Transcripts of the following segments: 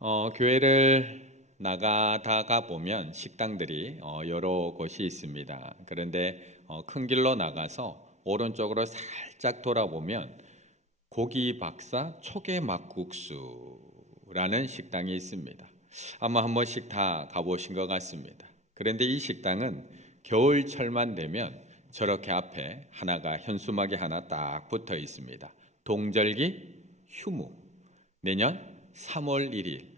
교회를 나가다가 보면 식당들이 여러 곳이 있습니다. 그런데 큰 길로 나가서 오른쪽으로 살짝 돌아보면 고기 박사 초계 막국수라는 식당이 있습니다. 아마 한 번씩 다 가보신 것 같습니다. 그런데 이 식당은 겨울철만 되면 저렇게 앞에 하나가 현수막이 하나 딱 붙어 있습니다. 동절기 휴무, 내년 3월 1일,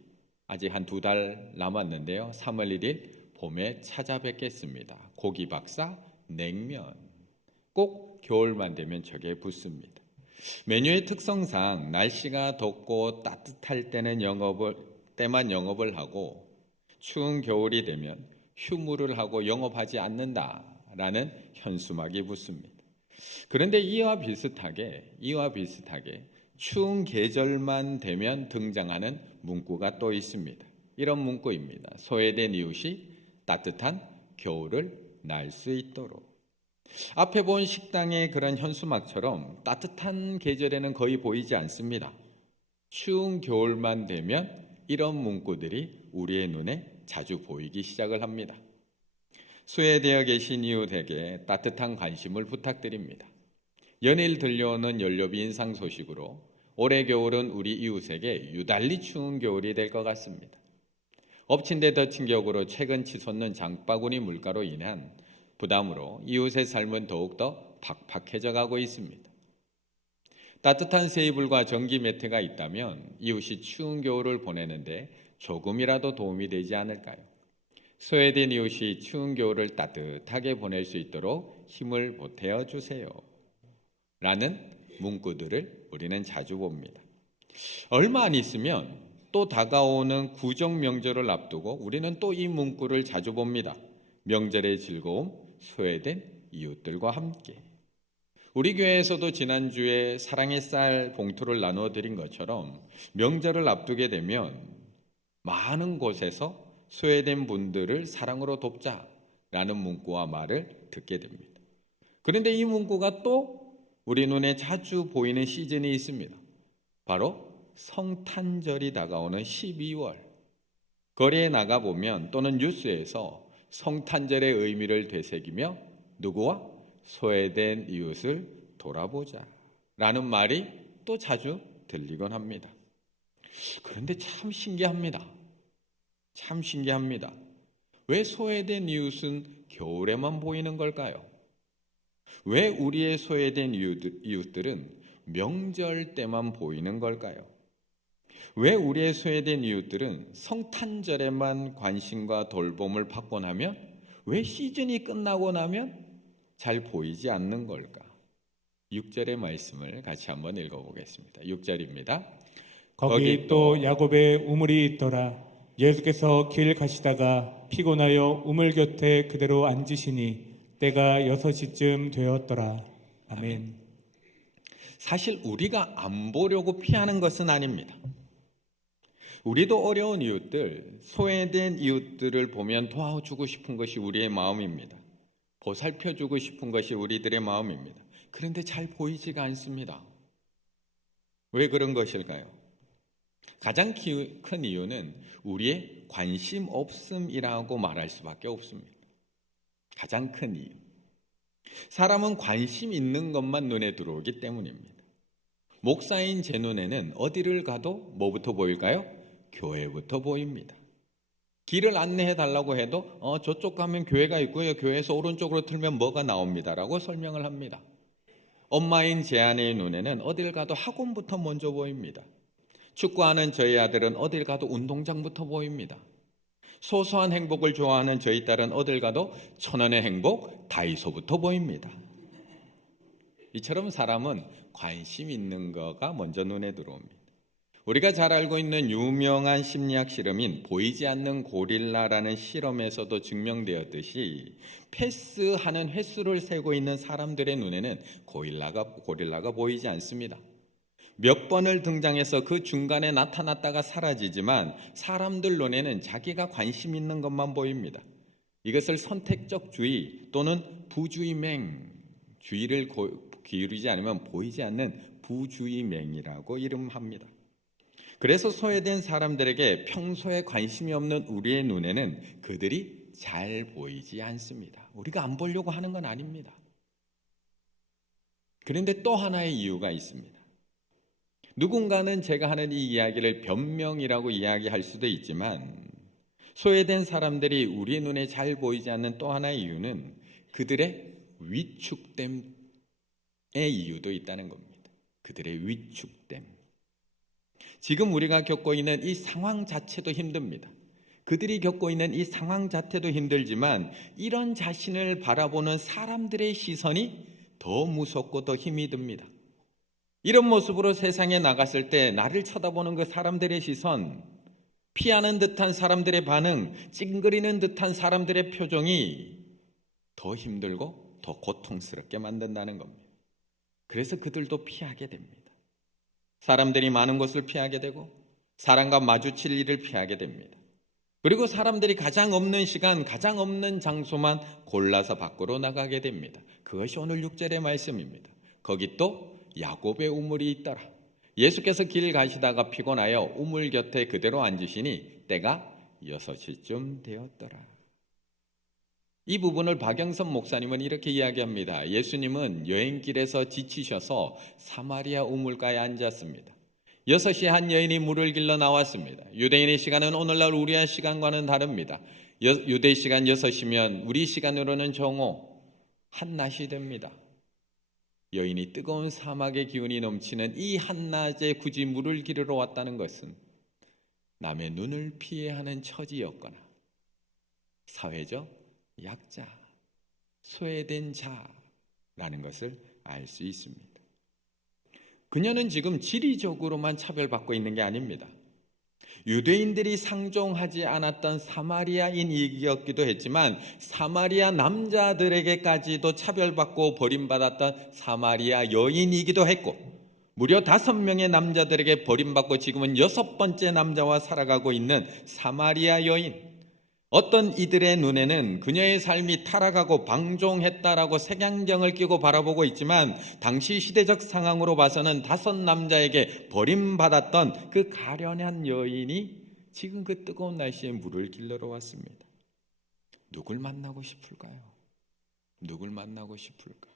아직 한 2달 남았는데요. 3월 1일 봄에 찾아뵙겠습니다. 고기 박사 냉면. 꼭 겨울만 되면 저게 붙습니다. 메뉴의 특성상 날씨가 덥고 따뜻할 때만 영업을 하고, 추운 겨울이 되면 휴무를 하고 영업하지 않는다라는 현수막이 붙습니다. 그런데 이와 비슷하게 추운 계절만 되면 등장하는 문구가 또 있습니다. 이런 문구입니다. 소외된 이웃이 따뜻한 겨울을 날 수 있도록. 앞에 본 식당의 그런 현수막처럼 따뜻한 계절에는 거의 보이지 않습니다. 추운 겨울만 되면 이런 문구들이 우리의 눈에 자주 보이기 시작을 합니다. 소외되어 계신 이웃에게 따뜻한 관심을 부탁드립니다. 연일 들려오는 연료비 인상 소식으로 올해 겨울은 우리 이웃에게 유달리 추운 겨울이 될 것 같습니다. 엎친 데 덮친 격으로 최근 치솟는 장바구니 물가로 인한 부담으로 이웃의 삶은 더욱더 팍팍해져 가고 있습니다. 따뜻한 세이불과 전기 매트가 있다면 이웃이 추운 겨울을 보내는데 조금이라도 도움이 되지 않을까요? 소외된 이웃이 추운 겨울을 따뜻하게 보낼 수 있도록 힘을 보태어 주세요. 라는 문구들을 우리는 자주 봅니다. 얼마 안 있으면 또 다가오는 구정 명절을 앞두고 우리는 또 이 문구를 자주 봅니다. 명절의 즐거움, 소외된 이웃들과 함께. 우리 교회에서도 지난주에 사랑의 쌀 봉투를 나누어 드린 것처럼 명절을 앞두게 되면 많은 곳에서 소외된 분들을 사랑으로 돕자라는 문구와 말을 듣게 됩니다. 그런데 이 문구가 또 우리 눈에 자주 보이는 시즌이 있습니다. 바로 성탄절이 다가오는 12월. 거리에 나가보면 또는 뉴스에서 성탄절의 의미를 되새기며 누구와? 소외된 이웃을 돌아보자 라는 말이 또 자주 들리곤 합니다. 그런데 참 신기합니다. 왜 소외된 이웃은 겨울에만 보이는 걸까요? 왜 우리의 소외된 이웃들은 명절 때만 보이는 걸까요? 왜 우리의 소외된 이웃들은 성탄절에만 관심과 돌봄을 받고 나면, 왜 시즌이 끝나고 나면 잘 보이지 않는 걸까? 6절의 말씀을 같이 한번 읽어보겠습니다. 6절입니다. 거기 또 야곱의 우물이 있더라. 예수께서 길 가시다가 피곤하여 우물 곁에 그대로 앉으시니 때가 6시쯤 되었더라. 아멘. 사실 우리가 안 보려고 피하는 것은 아닙니다. 우리도 어려운 이웃들, 소외된 이웃들을 보면 도와주고 싶은 것이 우리의 마음입니다. 보살펴주고 싶은 것이 우리들의 마음입니다. 그런데 잘 보이지가 않습니다. 왜 그런 것일까요? 가장 큰 이유는 우리의 관심 없음이라고 말할 수밖에 없습니다. 가장 큰 이유. 사람은 관심 있는 것만 눈에 들어오기 때문입니다. 목사인 제 눈에는 어디를 가도 뭐부터 보일까요? 교회부터 보입니다. 길을 안내해 달라고 해도 저쪽 가면 교회가 있고요. 교회에서 오른쪽으로 틀면 뭐가 나옵니다라고 설명을 합니다. 엄마인 제 아내의 눈에는 어딜 가도 학원부터 먼저 보입니다. 축구하는 저희 아들은 어딜 가도 운동장부터 보입니다. 소소한 행복을 좋아하는 저희 딸은 어딜 가도 1,000원의 행복 다이소부터 보입니다. 이처럼 사람은 관심 있는 거가 먼저 눈에 들어옵니다. 우리가 잘 알고 있는 유명한 심리학 실험인 보이지 않는 고릴라라는 실험에서도 증명되었듯이 패스하는 횟수를 세고 있는 사람들의 눈에는 고릴라가 보이지 않습니다. 몇 번을 등장해서 그 중간에 나타났다가 사라지지만 사람들 눈에는 자기가 관심 있는 것만 보입니다. 이것을 선택적 주의 또는 부주의맹, 주의를 기울이지 않으면 보이지 않는 부주의맹이라고 이름합니다. 그래서 소외된 사람들에게 평소에 관심이 없는 우리의 눈에는 그들이 잘 보이지 않습니다. 우리가 안 보려고 하는 건 아닙니다. 그런데 또 하나의 이유가 있습니다. 누군가는 제가 하는 이 이야기를 변명이라고 이야기할 수도 있지만 소외된 사람들이 우리 눈에 잘 보이지 않는 또 하나의 이유는 그들의 위축됨의 이유도 있다는 겁니다. 그들의 위축됨. 지금 우리가 겪고 있는 이 상황 자체도 힘듭니다. 그들이 겪고 있는 이 상황 자체도 힘들지만 이런 자신을 바라보는 사람들의 시선이 더 무섭고 더 힘이 듭니다. 이런 모습으로 세상에 나갔을 때 나를 쳐다보는 그 사람들의 시선, 피하는 듯한 사람들의 반응, 찡그리는 듯한 사람들의 표정이 더 힘들고 더 고통스럽게 만든다는 겁니다. 그래서 그들도 피하게 됩니다. 사람들이 많은 곳을 피하게 되고 사람과 마주칠 일을 피하게 됩니다. 그리고 사람들이 가장 없는 시간, 가장 없는 장소만 골라서 밖으로 나가게 됩니다. 그것이 오늘 6절의 말씀입니다. 거기 또 야곱의 우물이 있더라. 예수께서 길 가시다가 피곤하여 우물 곁에 그대로 앉으시니 때가 6시쯤 되었더라. 이 부분을 박영선 목사님은 이렇게 이야기합니다. 예수님은 여행길에서 지치셔서 사마리아 우물가에 앉았습니다. 6시에 한 여인이 물을 길러 나왔습니다. 유대인의 시간은 오늘날 우리의 시간과는 다릅니다. 유대 시간 6시면 우리 시간으로는 정오, 한낮이 됩니다. 여인이 뜨거운 사막의 기운이 넘치는 이 한낮에 굳이 물을 기르러 왔다는 것은 남의 눈을 피해야 하는 처지였거나 사회적 약자, 소외된 자라는 것을 알 수 있습니다. 그녀는 지금 지리적으로만 차별받고 있는 게 아닙니다. 유대인들이 상종하지 않았던 사마리아인이었기도 했지만 사마리아 남자들에게까지도 차별받고 버림받았던 사마리아 여인이기도 했고 무려 5명의 남자들에게 버림받고 지금은 6번째 남자와 살아가고 있는 사마리아 여인. 어떤 이들의 눈에는 그녀의 삶이 타락하고 방종했다라고 색안경을 끼고 바라보고 있지만 당시 시대적 상황으로 봐서는 5 남자에게 버림받았던 그 가련한 여인이 지금 그 뜨거운 날씨에 물을 길러러 왔습니다. 누굴 만나고 싶을까요? 누굴 만나고 싶을까?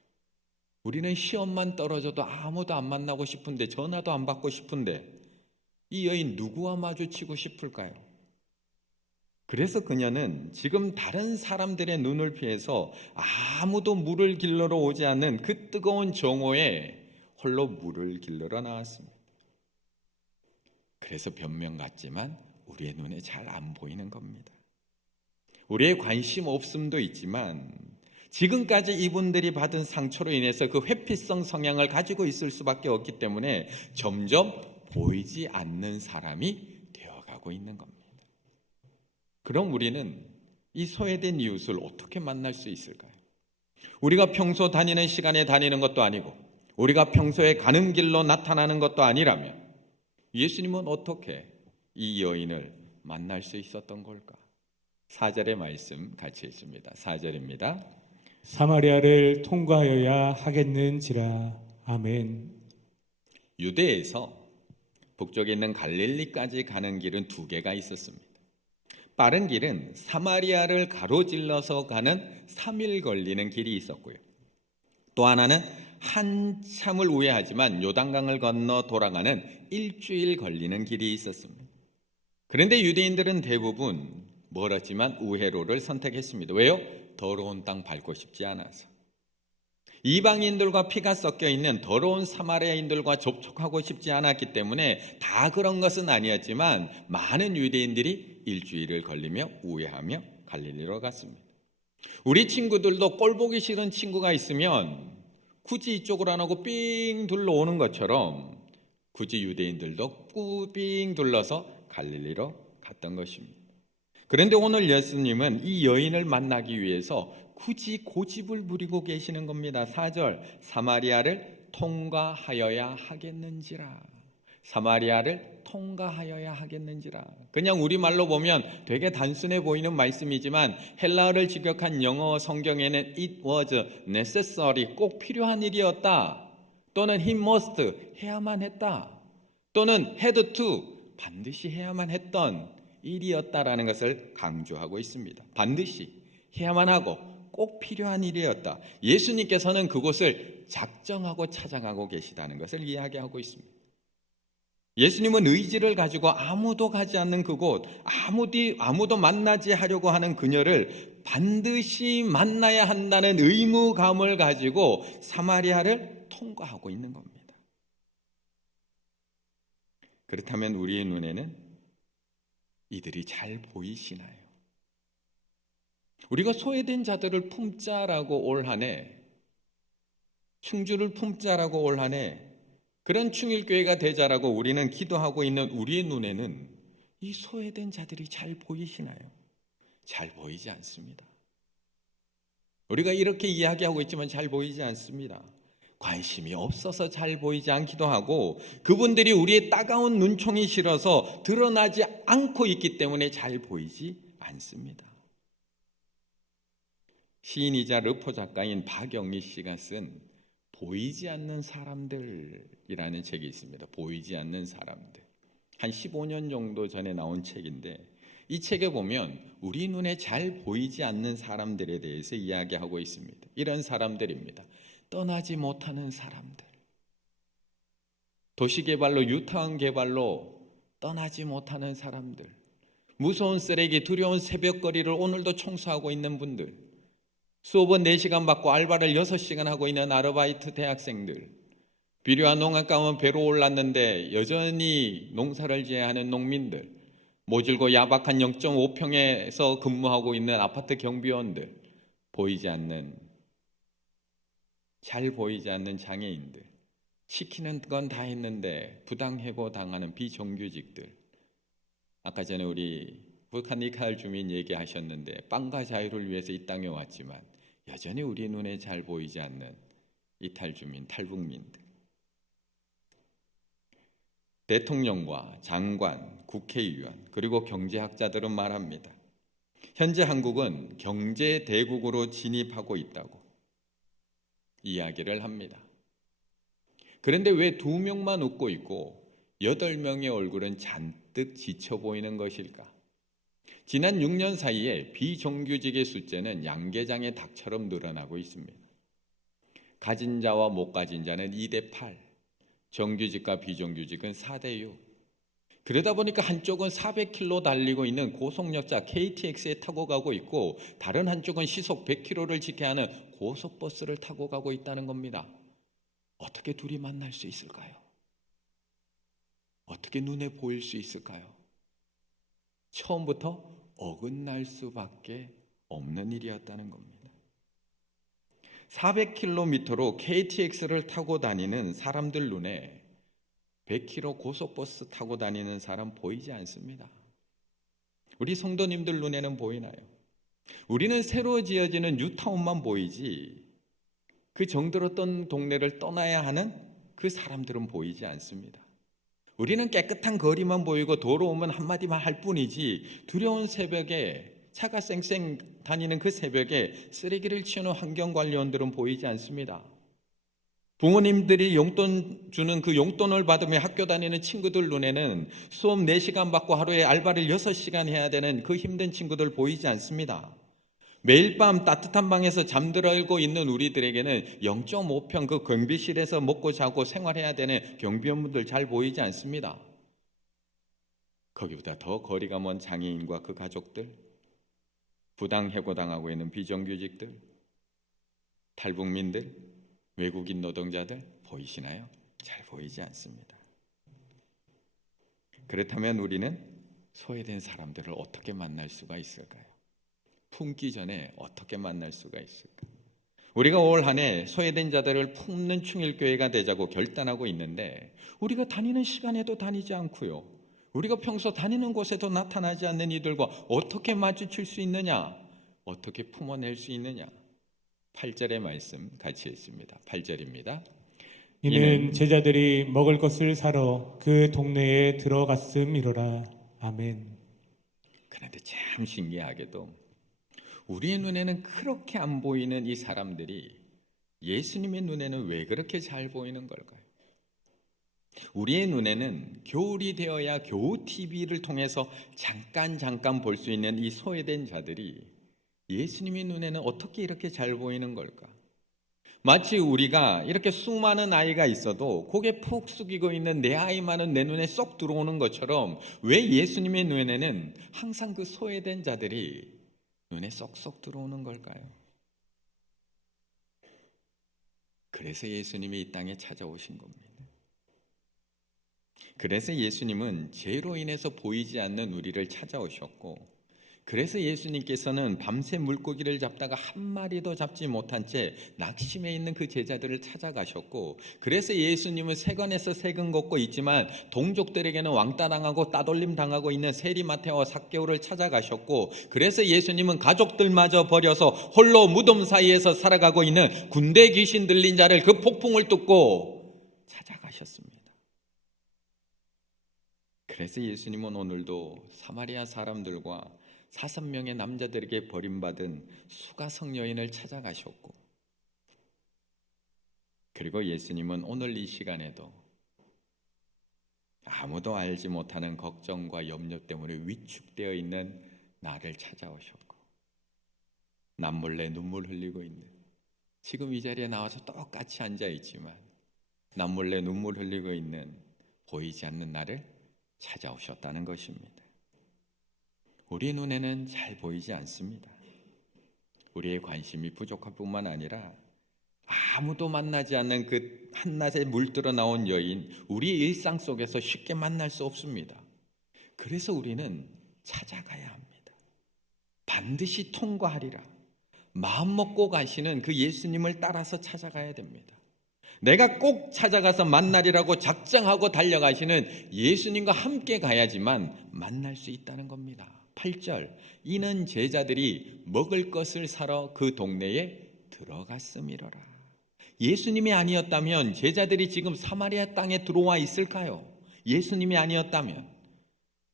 우리는 시험만 떨어져도 아무도 안 만나고 싶은데 전화도 안 받고 싶은데 이 여인 누구와 마주치고 싶을까요? 그래서 그녀는 지금 다른 사람들의 눈을 피해서 아무도 물을 길러러 오지 않는 그 뜨거운 정오에 홀로 물을 길러러 나왔습니다. 그래서 변명 같지만 우리의 눈에 잘 안 보이는 겁니다. 우리의 관심 없음도 있지만 지금까지 이분들이 받은 상처로 인해서 그 회피성 성향을 가지고 있을 수밖에 없기 때문에 점점 보이지 않는 사람이 되어가고 있는 겁니다. 그럼 우리는 이 소외된 이웃을 어떻게 만날 수 있을까요? 우리가 평소 다니는 시간에 다니는 것도 아니고 우리가 평소에 가는 길로 나타나는 것도 아니라면 예수님은 어떻게 이 여인을 만날 수 있었던 걸까? 4절의 말씀 같이 읽습니다. 4절입니다. 사마리아를 통과하여야 하겠는지라. 아멘. 유대에서 북쪽에 있는 갈릴리까지 가는 길은 2개가 있었습니다. 빠른 길은 사마리아를 가로질러서 가는 3일 걸리는 길이 있었고요. 또 하나는 한참을 우회하지만 요단강을 건너 돌아가는 일주일 걸리는 길이 있었습니다. 그런데 유대인들은 대부분 멀었지만 우회로를 선택했습니다. 왜요? 더러운 땅 밟고 싶지 않아서. 이방인들과 피가 섞여 있는 더러운 사마리아인들과 접촉하고 싶지 않았기 때문에 다 그런 것은 아니었지만 많은 유대인들이 일주일을 걸리며 우회하며 갈릴리로 갔습니다. 우리 친구들도 꼴 보기 싫은 친구가 있으면 굳이 이쪽으로 안 하고 삥 둘러오는 것처럼 굳이 유대인들도 삥 둘러서 갈릴리로 갔던 것입니다. 그런데 오늘 예수님은 이 여인을 만나기 위해서 굳이 고집을 부리고 계시는 겁니다. 4절, 사마리아를 통과하여야 하겠는지라. 사마리아를 통과하여야 하겠는지라. 그냥 우리말로 보면 되게 단순해 보이는 말씀이지만 헬라어를 직역한 영어 성경에는 it was necessary, 꼭 필요한 일이었다. 또는 he must, 해야만 했다. 또는 had to, 반드시 해야만 했던 일이었다라는 것을 강조하고 있습니다. 반드시 해야만 하고 꼭 필요한 일이었다. 예수님께서는 그곳을 작정하고 찾아가고 계시다는 것을 이야기하고 있습니다. 예수님은 의지를 가지고 아무도 가지 않는 그곳, 아무도 만나지 하려고 하는 그녀를 반드시 만나야 한다는 의무감을 가지고 사마리아를 통과하고 있는 겁니다. 그렇다면 우리의 눈에는 이들이 잘 보이시나요? 우리가 소외된 자들을 품자라고 올 한해, 충주를 품자라고 올 한해, 그런 충일교회가 되자라고 우리는 기도하고 있는 우리의 눈에는 이 소외된 자들이 잘 보이시나요? 잘 보이지 않습니다. 우리가 이렇게 이야기하고 있지만 잘 보이지 않습니다. 관심이 없어서 잘 보이지 않기도 하고 그분들이 우리의 따가운 눈총이 싫어서 드러나지 않고 있기 때문에 잘 보이지 않습니다. 시인이자 르포 작가인 박영미 씨가 쓴 보이지 않는 사람들이라는 책이 있습니다. 보이지 않는 사람들. 한 15년 정도 전에 나온 책인데 이 책에 보면 우리 눈에 잘 보이지 않는 사람들에 대해서 이야기하고 있습니다. 이런 사람들입니다. 떠나지 못하는 사람들. 도시개발로 유타운 개발로 떠나지 못하는 사람들. 무서운 쓰레기, 두려운 새벽거리를 오늘도 청소하고 있는 분들. 수업은 4시간 받고 알바를 6시간 하고 있는 아르바이트 대학생들, 비료와 농악감은 배로 올랐는데 여전히 농사를 지어야 하는 농민들, 모질고 야박한 0.5평에서 근무하고 있는 아파트 경비원들, 잘 보이지 않는 장애인들, 시키는 건 다 했는데 부당해고 당하는 비정규직들. 아까 전에 우리 북한 이칼 주민 얘기하셨는데 빵과 자유를 위해서 이 땅에 왔지만 여전히 우리 눈에 잘 보이지 않는 이탈 주민, 탈북민들. 대통령과 장관, 국회의원 그리고 경제학자들은 말합니다. 현재 한국은 경제 대국으로 진입하고 있다고 이야기를 합니다. 그런데 왜 2명만 웃고 있고 8명의 얼굴은 잔뜩 지쳐 보이는 것일까? 지난 6년 사이에 비정규직의 숫자는 양계장의 닭처럼 늘어나고 있습니다. 가진 자와 못 가진 자는 2대8, 정규직과 비정규직은 4대6. 그러다 보니까 한쪽은 400km 달리고 있는 고속역자 KTX에 타고 가고 있고 다른 한쪽은 시속 100km를 지켜야 하는 고속버스를 타고 가고 있다는 겁니다. 어떻게 둘이 만날 수 있을까요? 어떻게 눈에 보일 수 있을까요? 처음부터 어긋날 수밖에 없는 일이었다는 겁니다. 400km로 KTX를 타고 다니는 사람들 눈에 100km 고속버스 타고 다니는 사람 보이지 않습니다. 우리 성도님들 눈에는 보이나요? 우리는 새로 지어지는 뉴타운만 보이지 그 정들었던 동네를 떠나야 하는 그 사람들은 보이지 않습니다. 우리는 깨끗한 거리만 보이고 더러우면 한마디만 할 뿐이지 두려운 새벽에 차가 쌩쌩 다니는 그 새벽에 쓰레기를 치우는 환경관리원들은 보이지 않습니다. 부모님들이 용돈 주는 그 용돈을 받으며 학교 다니는 친구들 눈에는 수업 4시간 받고 하루에 알바를 6시간 해야 되는 그 힘든 친구들 보이지 않습니다. 매일 밤 따뜻한 방에서 잠들고 있는 우리들에게는 0.5평 그 경비실에서 먹고 자고 생활해야 되는 경비원분들 잘 보이지 않습니다. 거기보다 더 거리가 먼 장애인과 그 가족들, 부당해고당하고 있는 비정규직들, 탈북민들, 외국인 노동자들 보이시나요? 잘 보이지 않습니다. 그렇다면 우리는 소외된 사람들을 어떻게 만날 수가 있을까요? 품기 전에 어떻게 만날 수가 있을까? 우리가 올 한해 소외된 자들을 품는 충일교회가 되자고 결단하고 있는데 우리가 다니는 시간에도 다니지 않고요. 우리가 평소 다니는 곳에도 나타나지 않는 이들과 어떻게 마주칠 수 있느냐? 어떻게 품어낼 수 있느냐? 8절의 말씀 같이 읽습니다. 8절입니다. 이는 제자들이 먹을 것을 사러 그 동네에 들어갔음이로라. 아멘. 그런데 참 신기하게도 우리의 눈에는 그렇게 안 보이는 이 사람들이 예수님의 눈에는 왜 그렇게 잘 보이는 걸까요? 우리의 눈에는 겨울이 되어야 겨우 TV를 통해서 잠깐 볼 수 있는 이 소외된 자들이 예수님의 눈에는 어떻게 이렇게 잘 보이는 걸까? 마치 우리가 이렇게 수많은 아이가 있어도 고개 푹 숙이고 있는 내 아이만은 내 눈에 쏙 들어오는 것처럼 왜 예수님의 눈에는 항상 그 소외된 자들이 눈에 쏙쏙 들어오는 걸까요? 그래서 예수님이 이 땅에 찾아오신 겁니다. 그래서 예수님은 죄로 인해서 보이지 않는 우리를 찾아오셨고, 그래서 예수님께서는 밤새 물고기를 잡다가 한 마리도 잡지 못한 채 낙심해 있는 그 제자들을 찾아가셨고, 그래서 예수님은 세관에서 세금 걷고 있지만 동족들에게는 왕따당하고 따돌림 당하고 있는 세리마태와 삭개오를 찾아가셨고, 그래서 예수님은 가족들마저 버려서 홀로 무덤 사이에서 살아가고 있는 군대 귀신 들린 자를 그 폭풍을 뚫고 찾아가셨습니다. 그래서 예수님은 오늘도 사마리아 사람들과 5명의 남자들에게 버림받은 수가성 여인을 찾아가셨고, 그리고 예수님은 오늘 이 시간에도 아무도 알지 못하는 걱정과 염려 때문에 위축되어 있는 나를 찾아오셨고, 남몰래 눈물 흘리고 있는, 지금 이 자리에 나와서 똑같이 앉아있지만 남몰래 눈물 흘리고 있는 보이지 않는 나를 찾아오셨다는 것입니다. 우리 눈에는 잘 보이지 않습니다. 우리의 관심이 부족할 뿐만 아니라 아무도 만나지 않는 그 한낮에 물들어 나온 여인, 우리의 일상 속에서 쉽게 만날 수 없습니다. 그래서 우리는 찾아가야 합니다. 반드시 통과하리라 마음 먹고 가시는 그 예수님을 따라서 찾아가야 됩니다. 내가 꼭 찾아가서 만나리라고 작정하고 달려가시는 예수님과 함께 가야지만 만날 수 있다는 겁니다. 8절, 이는 제자들이 먹을 것을 사러 그 동네에 들어갔음이로라. 예수님이 아니었다면 제자들이 지금 사마리아 땅에 들어와 있을까요? 예수님이 아니었다면,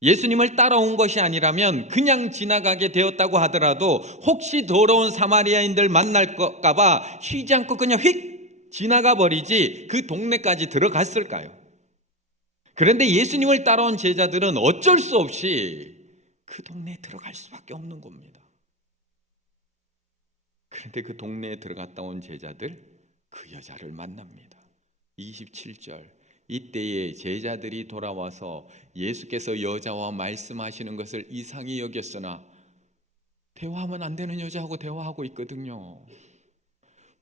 예수님을 따라온 것이 아니라면 그냥 지나가게 되었다고 하더라도 혹시 더러운 사마리아인들 만날까 봐 쉬지 않고 그냥 휙 지나가 버리지 그 동네까지 들어갔을까요? 그런데 예수님을 따라온 제자들은 어쩔 수 없이 그 동네에 들어갈 수밖에 없는 겁니다. 그런데 그 동네에 들어갔다 온 제자들, 그 여자를 만납니다. 27절, 이때에 제자들이 돌아와서 예수께서 여자와 말씀하시는 것을 이상히 여겼으나, 대화하면 안 되는 여자하고 대화하고 있거든요.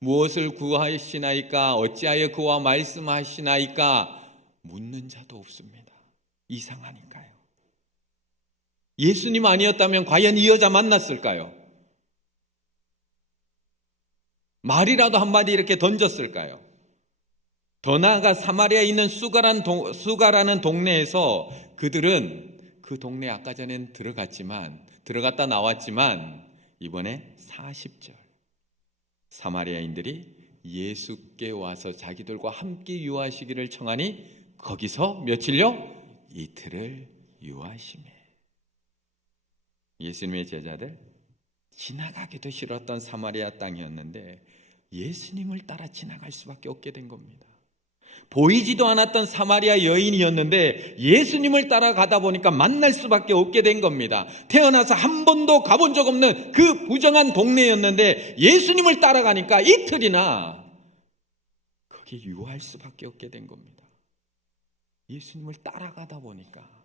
무엇을 구하시나이까? 어찌하여 그와 말씀하시나이까? 묻는 자도 없습니다. 이상하니까요. 예수님 아니었다면 과연 이 여자 만났을까요? 말이라도 한마디 이렇게 던졌을까요? 더 나아가 사마리아에 있는 수가라는 동네에서 그들은 그 동네에 아까 전엔 들어갔다 나왔지만 이번에 40절, 사마리아인들이 예수께 와서 자기들과 함께 유하시기를 청하니 거기서 며칠요? 이틀을 유하시매. 예수님의 제자들, 지나가기도 싫었던 사마리아 땅이었는데 예수님을 따라 지나갈 수밖에 없게 된 겁니다. 보이지도 않았던 사마리아 여인이었는데 예수님을 따라가다 보니까 만날 수밖에 없게 된 겁니다. 태어나서 한 번도 가본 적 없는 그 부정한 동네였는데 예수님을 따라가니까 이틀이나 거기 유할 수밖에 없게 된 겁니다. 예수님을 따라가다 보니까.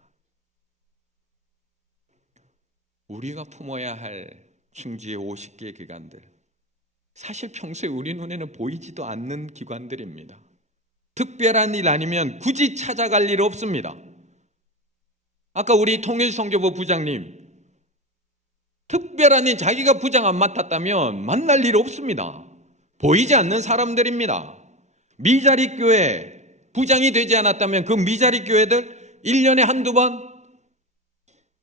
우리가 품어야 할 충지의 50개의 기관들, 사실 평소에 우리 눈에는 보이지도 않는 기관들입니다. 특별한 일 아니면 굳이 찾아갈 일 없습니다. 아까 우리 통일선교부 부장님, 특별한 일 자기가 부장 안 맡았다면 만날 일 없습니다. 보이지 않는 사람들입니다. 미자리 교회 부장이 되지 않았다면 그 미자리 교회들 1년에 한두 번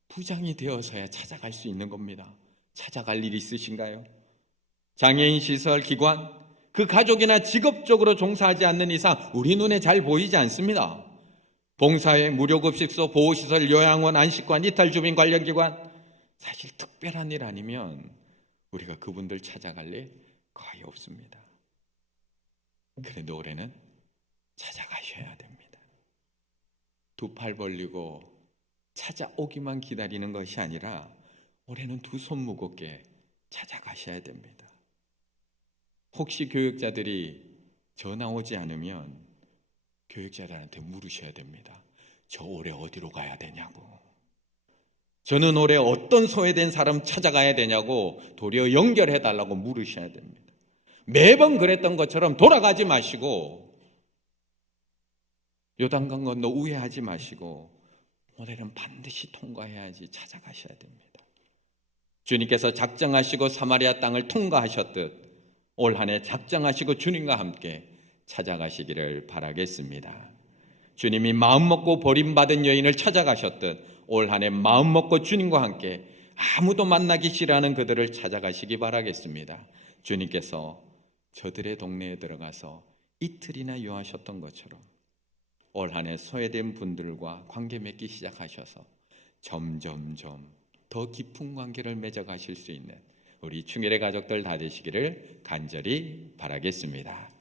부장이 되어서야 찾아갈 수 있는 겁니다. 찾아갈 일 있으신가요? 장애인 시설 기관, 그 가족이나 직업적으로 종사하지 않는 이상 우리 눈에 잘 보이지 않습니다. 봉사회, 무료급식소, 보호시설, 요양원, 안식관, 이탈주민 관련기관, 사실 특별한 일 아니면 우리가 그분들 찾아갈 일 거의 없습니다. 그런데 올해는 찾아가셔야 됩니다. 두 팔 벌리고 찾아오기만 기다리는 것이 아니라 올해는 두 손 무겁게 찾아가셔야 됩니다. 혹시 교육자들이 전화 오지 않으면 교육자들한테 물으셔야 됩니다. 저 올해 어디로 가야 되냐고. 저는 올해 어떤 소외된 사람 찾아가야 되냐고 도리어 연결해 달라고 물으셔야 됩니다. 매번 그랬던 것처럼 돌아가지 마시고 요단강 건너 우회하지 마시고 올해는 반드시 통과해야지 찾아가셔야 됩니다. 주님께서 작정하시고 사마리아 땅을 통과하셨듯 올 한 해 작정하시고 주님과 함께 찾아가시기를 바라겠습니다. 주님이 마음먹고 버림받은 여인을 찾아가셨듯 올 한 해 마음먹고 주님과 함께 아무도 만나기 싫어하는 그들을 찾아가시기 바라겠습니다. 주님께서 저들의 동네에 들어가서 이틀이나 유하셨던 것처럼 올 한 해 소외된 분들과 관계 맺기 시작하셔서 점점점 더 깊은 관계를 맺어가실 수 있는 우리 충일의 가족들 다 되시기를 간절히 바라겠습니다.